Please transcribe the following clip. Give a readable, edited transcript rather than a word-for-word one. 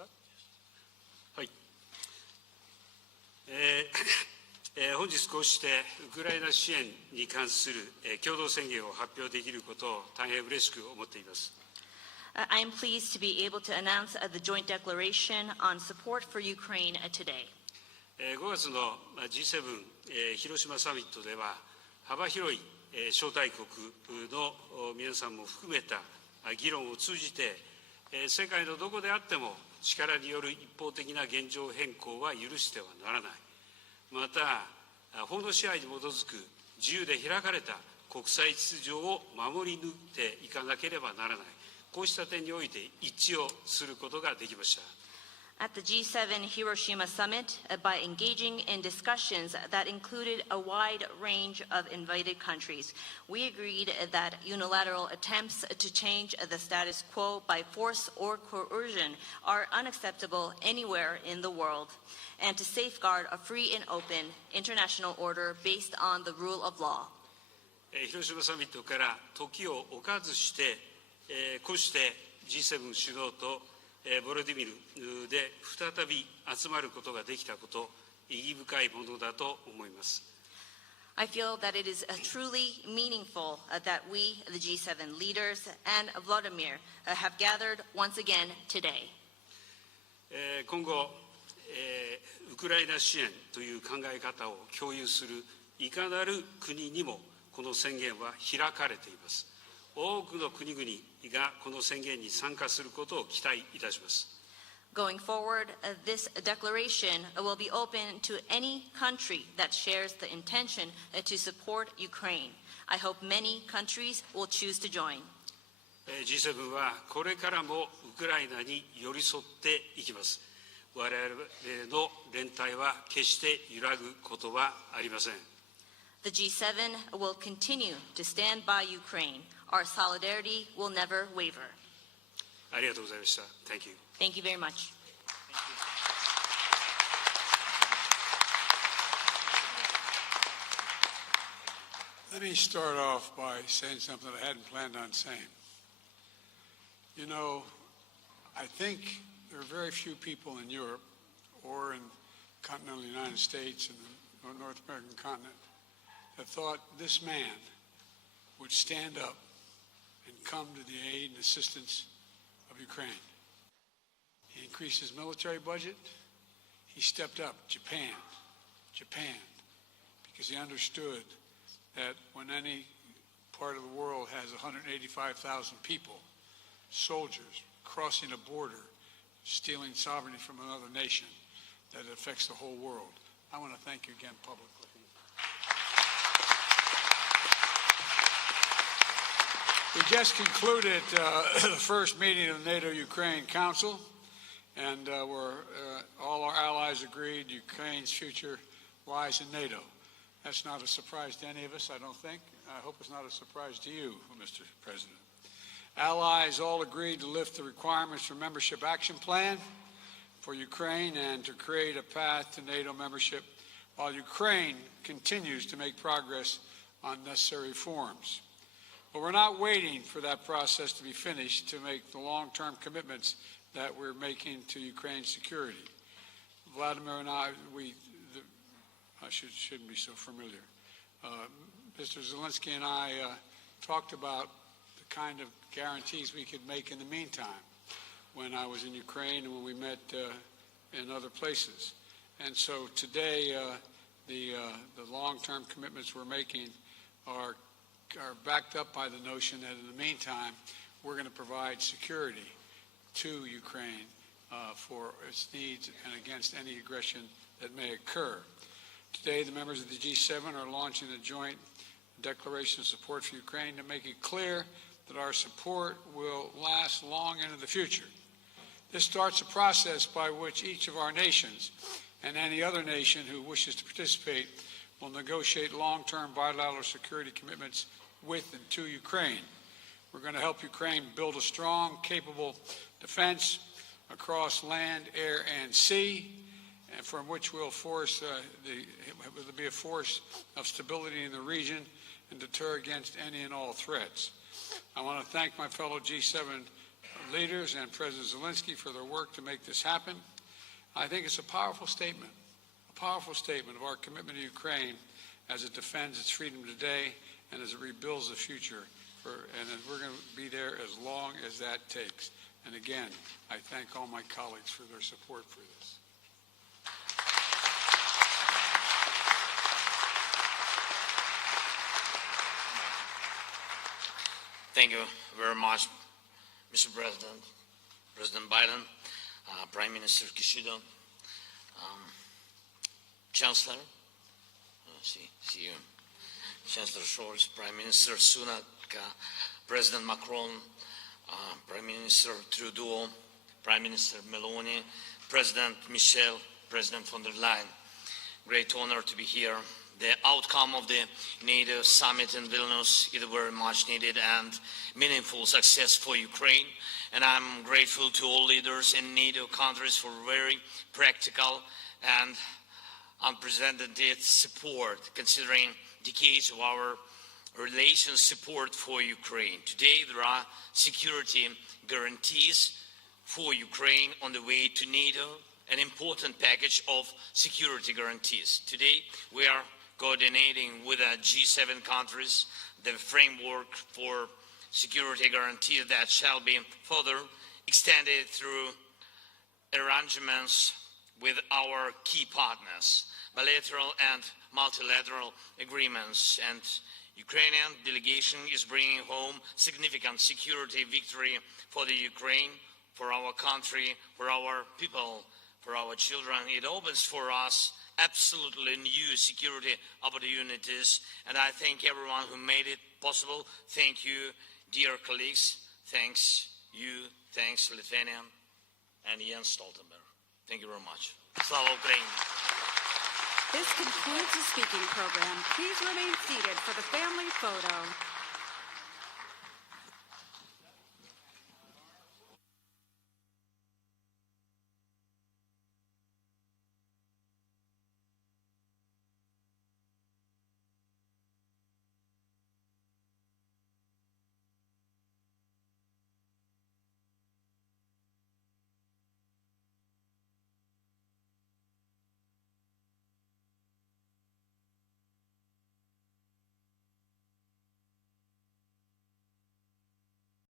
はい。本日こうしてウクライナ支援に関する共同宣言を発表できることを大変嬉しく思っています。I am pleased to be able to announce the joint declaration on support for Ukraine today. 5月の G7 広島サミットでは幅広い招待国の皆さんも含めた議論を通じて世界のどこであっても力による一方的な現状変更は許してはならない。また法の支配に基づく自由で開かれた国際秩序を守り抜いていかなければならない。こうした点において一致をすることができました。At the G7 Hiroshima summit, by engaging in discussions that included a wide range of invited countries, we agreed that unilateral attempts to change the status quo by force or coercion are unacceptable anywhere in the world, and to safeguard a free and open international order based on the rule of law. 広島サミットから時を置かずして、こうして G7 首脳とボロディミルで再び集まることができたこと、意義深いものだと思います。I feel that it is truly meaningful that we, the G7 leaders, and Vladimir have gathered once again today. 今後、ウクライナ支援という考え方を共有するいかなる国にもこの宣言は開かれています。多くの国々がこの宣言に参加することを期待いたします。Going forward, this declaration will be open to any country that shares the intention to support Ukraine. I hope many countries will choose to join. G7 はこれからもウクライナに寄り添っていきます。我々の連帯は決して揺らぐことはありません。The G7 will continue to stand by Ukraine. Our solidarity will never waver. ありがとうございました。Thank you. Thank you very much. Let me start off by saying something I hadn't planned on saying. You know, I think there are very few people in Europe or in continental United States and the North American continent that thought this man would stand up and come to the aid and assistance of Ukraine. He increased his military budget. He stepped up. Japan, because he understood that when any part of the world has 185,000 people, soldiers crossing a border, stealing sovereignty from another nation, that it affects the whole world. I want to thank you again publicly. We just concluded the first meeting of the NATO-Ukraine Council, and all our allies agreed Ukraine's future lies in NATO. That's not a surprise to any of us, I don't think. I hope it's not a surprise to you, Mr. President. Allies all agreed to lift the requirements for membership action plan for Ukraine and to create a path to NATO membership while Ukraine continues to make progress on necessary reforms. But we're not waiting for that process to be finished to make the long-term commitments that we're making to Ukraine's security. Vladimir and I shouldn't be so familiar. Mr. Zelensky and I talked about the kind of guarantees we could make in the meantime when I was in Ukraine and when we met in other places. And so today, the long-term commitments we're making are backed up by the notion that in the meantime, we're going to provide security to Ukraine for its needs and against any aggression that may occur. Today, the members of the G7 are launching a joint declaration of support for Ukraine to make it clear that our support will last long into the future. This starts a process by which each of our nations and any other nation who wishes to participate will negotiate long-term bilateral security commitments with and to Ukraine. We're going to help Ukraine build a strong, capable defense across land, air, and sea, and from which will be a force of stability in the region and deter against any and all threats. I want to thank my fellow G7 leaders and President Zelensky for their work to make this happen. I think it's a powerful statement of our commitment to Ukraine as it defends its freedom today and as it rebuilds the future. And we're going to be there as long as that takes. And again, I thank all my colleagues for their support for this. Thank you very much, Mr. President, President Biden, Prime Minister Kishida, Chancellor, see you, Chancellor Scholz, Prime Minister Sunak, President Macron, Prime Minister Trudeau, Prime Minister Meloni, President Michel, President von der Leyen. Great honor to be here. The outcome of the NATO summit in Vilnius is very much needed and meaningful success for Ukraine. And I'm grateful to all leaders in NATO countries for very practical and unprecedented support, considering decades of our relations support for Ukraine. Today, there are security guarantees for Ukraine on the way to NATO, an important package of security guarantees. Today, we are coordinating with the G7 countries the framework for security guarantees that shall be further extended through arrangements with our key partners, bilateral and multilateral agreements. And Ukrainian delegation is bringing home significant security victory for the Ukraine, for our country, for our people, for our children. It opens for us absolutely new security opportunities, and I thank everyone who made it possible. Thank you, dear colleagues. Thanks you. Thanks, Lithuania and Jens Stoltenberg. Thank you very much. Slava Ukraini. This concludes the speaking program. Please remain seated for the family photo.